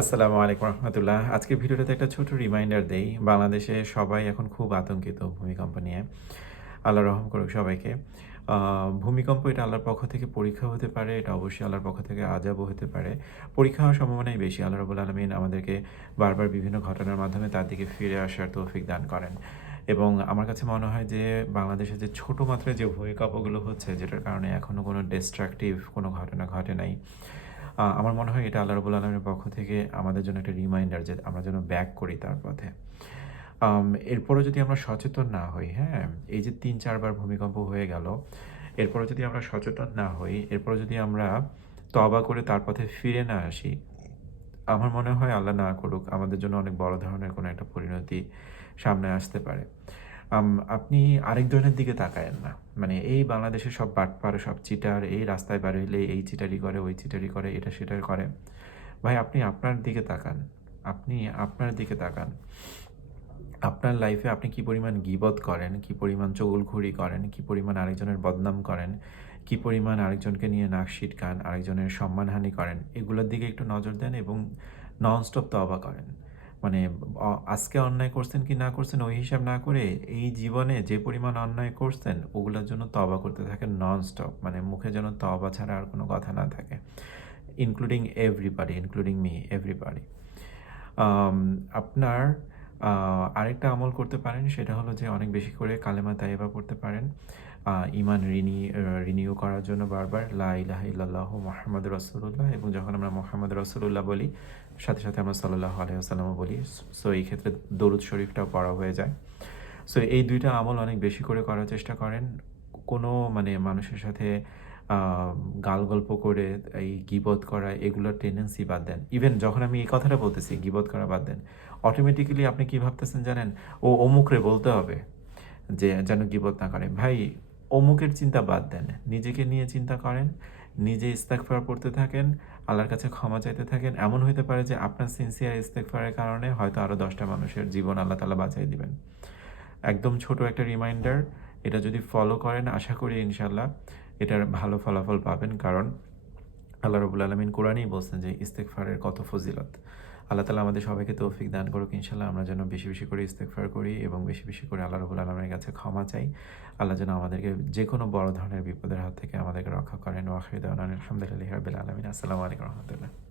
আসসালামু আলাইকুম রহমতুল্লাহ। আজকের ভিডিওটাতে একটা ছোট রিমাইন্ডার দেই। বাংলাদেশে সবাই এখন খুব আতঙ্কিত ভূমিকম্প নিয়ে। আল্লাহ রহম করুক সবাইকে। ভূমিকম্প এটা আল্লাহর পক্ষ থেকে পরীক্ষা হতে পারে, এটা অবশ্যই আল্লাহর পক্ষ থেকে আজাবও হতে পারে। পরীক্ষা হওয়ার সম্ভাবনাই বেশি। আল্লাহ রবুল আলমিন আমাদেরকে বারবার বিভিন্ন ঘটনার মাধ্যমে তার দিকে ফিরে আসার তৌফিক দান করেন। এবং আমার কাছে মনে হয় যে, বাংলাদেশে যে ছোটো মাত্রায় যে ভূমিকম্পগুলো হচ্ছে, যেটার কারণে এখনও কোনো ডিস্ট্রাকটিভ কোনো ঘটনা ঘটে নাই। আমার মনে হয় এটা আল্লাহ রবুল আলমের পক্ষ থেকে আমাদের জন্য একটা রিমাইন্ডার যে আমরা যেন ব্যাক করি তার পথে। এরপরও যদি আমরা সচেতন না হই হ্যাঁ এই যে তিন চারবার ভূমিকম্প হয়ে গেল, এরপরও যদি আমরা সচেতন না হই, এরপরও যদি আমরা তবা করে তার পথে ফিরে না আসি, আমার মনে হয় আল্লাহ না করুক, আমাদের জন্য অনেক বড় ধরনের কোনো একটা পরিণতি সামনে আসতে পারে। আপনি আরেকজনের দিকে তাকায়েন না। মানে এই বাংলাদেশের সব বাটপার সব চিটার, এই রাস্তায় বার হইলে এই চিটারি করে, ওই চিটারি করে, এটা সেটা করে। ভাই, আপনি আপনার দিকে তাকান। আপনি আপনার দিকে তাকান। আপনার লাইফে আপনি কি পরিমাণ গিবত করেন, কি পরিমাণ চগলখুরি করেন, কি পরিমাণ আরেকজনের বদনাম করেন, কি পরিমাণ আরেকজনকে নিয়ে নাক সিটকান আরেকজনের সম্মানহানি করেন, এগুলোর দিকে একটু নজর দেন এবং নন ননস্টপ তবা করেন। মানে আজকে অন্যায় করছেন কি না করছেন, ওই হিসাব না করে এই জীবনে যে পরিমাণ অন্যায় করছেন, ওগুলোর জন্য তবা করতে থাকেন ননস্টপ মানে মুখে যেন তবা ছাড়া আর কোনো কথা না থাকে। Including everybody including me everybody আপনার আরেকটা আমল করতে পারেন, সেটা হলো যে অনেক বেশি করে কালেমা তাইবা পড়তে পারেন। ইমান রিনি রিনিউ করার জন্য বারবার, লা ইলাহা ইল্লাল্লাহু মুহাম্মদ রাসূলুল্লাহ, এবং যখন আমরা মোহাম্মদ রসুল্লাহ বলি, সাথে সাথে আমরা সাল্লাল্লাহু আলাইহি ওয়াসাল্লামও বলি। সো এই ক্ষেত্রে দরুদ শরীফটাও পড়া হয়ে যায়। সো এই দুইটা আমল অনেক বেশি করে করার চেষ্টা করেন। কোনো মানে মানুষের সাথে গাল গল্প করে, এই গিবত করা, এগুলোর টেন্ডেন্সি বাদ দেন। ইভেন যখন আমি এই কথাটা বলতেছি, গিবত করা বাদ দেন অটোমেটিক্যালি আপনি কি ভাবতেছেন জানেন? ও অমুকরে বলতে হবে যে, যেন গিবত না করে ভাই, অমুকের চিন্তা বাদ দেন। নিজেকে নিয়ে চিন্তা করেন, নিজে ইস্তেকফার পড়তে থাকেন, আল্লাহর কাছে ক্ষমা চাইতে থাকেন। এমন হতে পারে যে, আপনার সিনসিয়ার ইস্তেকফারের কারণে হয়তো আরও দশটা মানুষের জীবন আল্লাহ তালা বাঁচাই দিবেন। একদম ছোট একটা রিমাইন্ডার এটা যদি ফলো করেন, আশা করি ইনশাল্লাহ এটার ভালো ফলাফল পাবেন কারণ আল্লাহ রবুল আলমিন কোরআনই বলছেন যে ইস্তেকফারের কত ফজিলত। আল্লাহ তালা আমাদের সবাইকে তৌফিক দান করুক ইনশাল্লাহ আমরা যেন বেশি বেশি করে ইস্তেকফার করি এবং বেশি বেশি করে আল্লাহ রবুল আলমের কাছে ক্ষমা চাই। আল্লাহ যেন আমাদেরকে যে কোনো বড় ধরনের বিপদের হাত থেকে আমাদেরকে রক্ষা করেন। ওয়াহিদ আলহামদুলিল্লাহ আলমিন। আসসালামু আলাইকুম রহমতুল্লাহ।